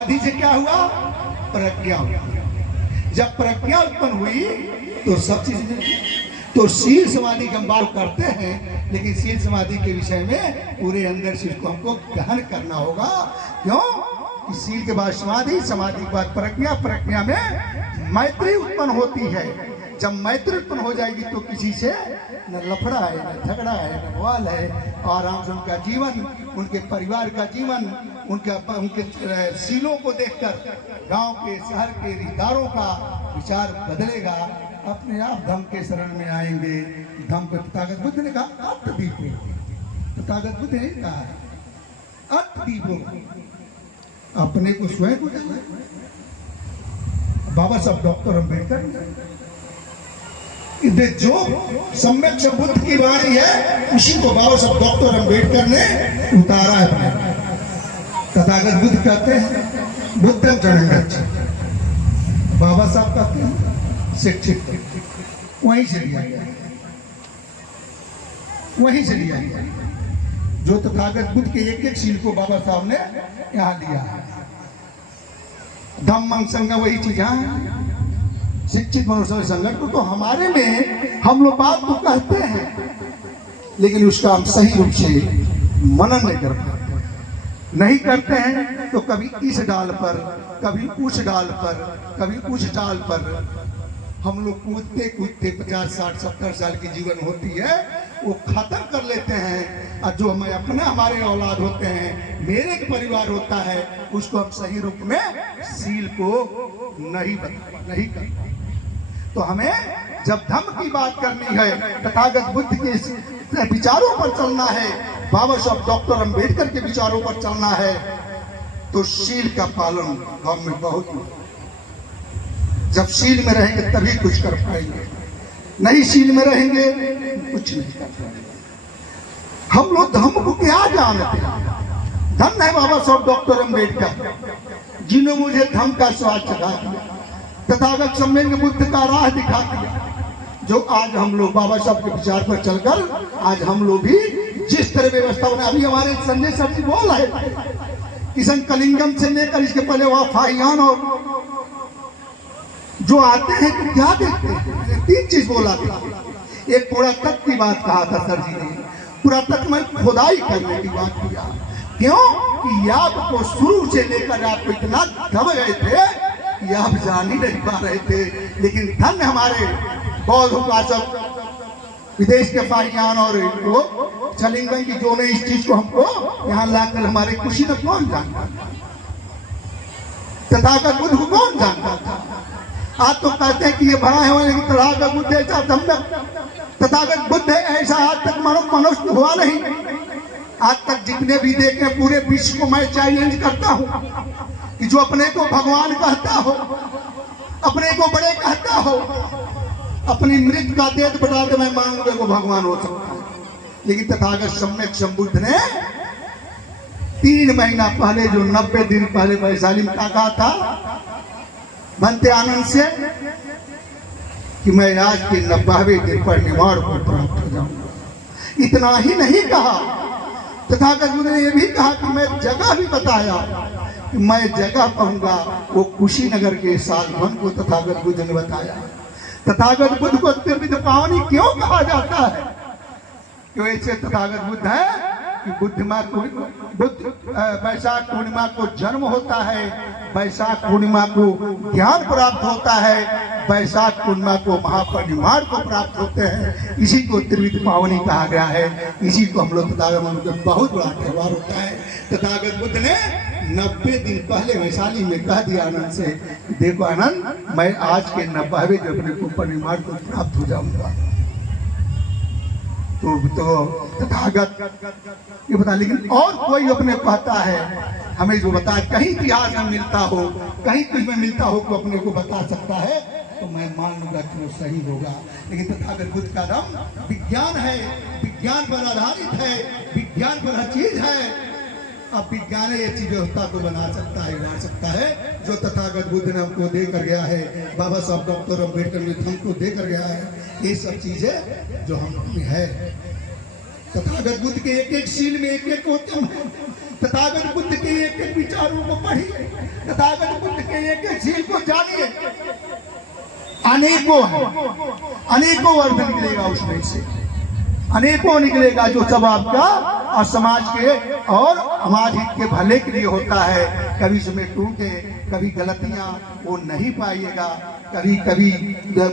समाधि से क्या हुआ? प्रज्ञा हुई। जब प्रज्ञा उत्पन्न हुई तो सब चीज मिली। तो शील समाधि की हम बात करते हैं, लेकिन शील समाधि के विषय में पूरे अंदर शील को हमको गहन करना होगा। क्यों? कि शील के बाद समाधि, समाधि के बाद प्रज्ञा, प्रज्ञा में मैत्री उत्पन्न होती है। जब मैत्री उत्पन्न हो जाएगी तो किसी से न लफड़ा है, न झगड़ा है, न बवाल है। आराम से उनका जीवन, उनके परिवार का जीवन, उनके शीलों को देखकर गांव के, शहर के रिश्तेदारों का विचार बदलेगा। अपने आप धम्म के शरण में आएंगे। धम्म पे तथागत बुद्ध ने कहा अर्थदीपो, तथागत बुद्ध ने कहा अर्थदीपो, अपने को स्वयं को जाना। बाबा साहब डॉक्टर अम्बेडकर जो सम्यक बुद्ध की वाणी है, उसी को बाबा साहब डॉक्टर अम्बेडकर ने उतारा है। तथागत बुद्ध कहते हैं बुद्धम चरण गच्छति, बाबा साहब कहते हैं शिक्षित। वहीं से लिया गया, वहीं से लिया गया। जो तथागत बुद्ध के एक एक शील को बाबा साहब ने यहाँ लिया है। धम्म संगम वही चीज है। शिक्षित मनुष्य संगठन को तो हमारे में हम लोग बात तो कहते हैं, लेकिन उसका हम सही रूप से मनन नहीं कर पाते। नहीं करते हैं तो कभी इस डाल पर, कभी उस डाल पर, कभी उस डाल पर हम लोग कूदते कूदते 50, 60, 70 साल की जीवन होती है वो खत्म कर लेते हैं। और जो हमें अपने हमारे औलाद होते हैं, मेरे एक परिवार होता है, उसको हम सही रूप में शील को नहीं करते। तो हमें जब धम्म की बात करनी है, तथागत बुद्ध के विचारों पर चलना है, बाबा साहब डॉक्टर अम्बेडकर के विचारों पर चलना है, तो शील का पालन हम में बहुत। जब शील में रहेंगे तभी कुछ कर पाएंगे, नहीं शील में रहेंगे कुछ नहीं कर पाएंगे। हम लोग धम्म को क्या जानते हैं? धम्म है बाबा साहब डॉक्टर अम्बेडकर, जिन्होंने मुझे धम्म का स्वाद चखा दिया, तथागत सम्यक बुद्ध का राह दिखा दिया। जो आज हम लोग बाबा साहब के विचार पर चलकर आज हम लोग भी जिस तरह व्यवस्था बना, अभी हमारे संजय सर जी बोल रहे थे, किशन कलिंगम से लेकर इसके पहले वहां फाहियान और जो आते हैं तो क्या देखते हैं? 3 चीज बोला था। एक पुरातत्व की बात कहा था सर जी ने, पुरातत्व में खुदाई करने की बात किया। क्यों? कि आपको शुरू से लेकर आपको इतना दब गए थे कि आप जान ही नहीं पा रहे थे। लेकिन धन्य हमारे बौद्ध उपासक, विदेश के फाहियान और वो चलिंगन की जो ने इस चीज को हमको यहाँ लाकर हमारे खुशी में कौन जानता था? तथागत बुद्ध को कौन जानता था? आज तो कहते हैं कि ये भरा है, लेकिन तथागत बुद्ध ऐसा सम्यक, तथागत बुद्ध ऐसा आज तक मनुष्य हुआ नहीं। आज तक जितने भी देखे पूरे विश्व को मैं चैलेंज करता हूँ कि जो अपने को भगवान कहता हो, अपने को बड़े कहता हो, अपनी मृत का देह बढ़ा दे, मैं मानूंगा वो भगवान हो सकता है। लेकिन तथागत सम्यक संबुद्ध ने 3 महीना पहले, जो 90 दिन पहले वैशाली में कहा था बनते आनंद से कि मैं आज के 90वें दिन पर निवाड़ को प्राप्त हो जाऊंगा। इतना ही नहीं कहा, तथागत बुद्ध ने यह भी कहा कि मैं जगह भी बताया कि मैं जगह कहूंगा, वो कुशीनगर के सालवन को तथागत बुद्ध ने बताया। तथागत बुद्ध को त्रिविध पावनी क्यों कहा जाता है? क्यों? ऐसे तथागत बुद्ध है कि वैशाख पूर्णिमा को जन्म होता है, वैशाख पूर्णिमा को ज्ञान प्राप्त होता है, वैशाख पूर्णिमा को महापरिनिर्वाण को प्राप्त होते हैं। इसी को त्रिविध पावनी कहा गया है। इसी को हम लोग तथागत बहुत बड़ा त्योहार होता है। तथागत बुद्ध ने 90 दिन पहले वैशाली में कह दिया आनंद से, देखो आनंद, मैं आज के 90वें जो अपने को परिनिर्वाण को प्राप्त हो जाऊंगा। तो तथागत ये बता, लेकिन और कोई अपने कहता है, हमें जो बता, कहीं इतिहास में मिलता हो, कहीं कुछ में मिलता हो को अपने को बता सकता है, तो मैं मान लूंगा कि वो सही होगा। लेकिन तथागत बुद्ध का धम्म विज्ञान है, विज्ञान पर आधारित है, विज्ञान पर हर चीज है। अब विज्ञान ये चीज व्यवस्था को बना सकता है, बना सकता है, जो तथागत बुद्ध ने हमको दे कर गया है, बाबा साहब डॉक्टर अम्बेडकर ने हमको दे कर गया है। ये सब चीजें जो हम में है, तथागत बुद्ध के एक एक शील में एक एक उत्तम है। तथागत बुद्ध के एक एक विचारों को पढ़िए, तथागत बुद्ध के एक एक झील को जानिए, अनेकों है, अनेकों अर्थ निकलेगा उसमें से, अनेकों निकलेगा जो सब आपका और समाज के और हमारे हित के भले के लिए होता है। कभी इसमें टूटे, कभी गलतियां वो नहीं पाइएगा, कभी कभी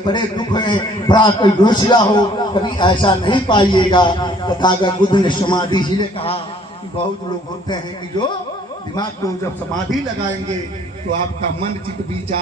बड़े दुख है, बड़ा कोई दूसरा हो, कभी ऐसा नहीं पाइएगा। तथागत बुद्ध ने समाधि इसीलिए कहा कि बहुत लोग होते हैं कि जो दिमाग को जब समाधि लगाएंगे तो आपका मन चित्त विचार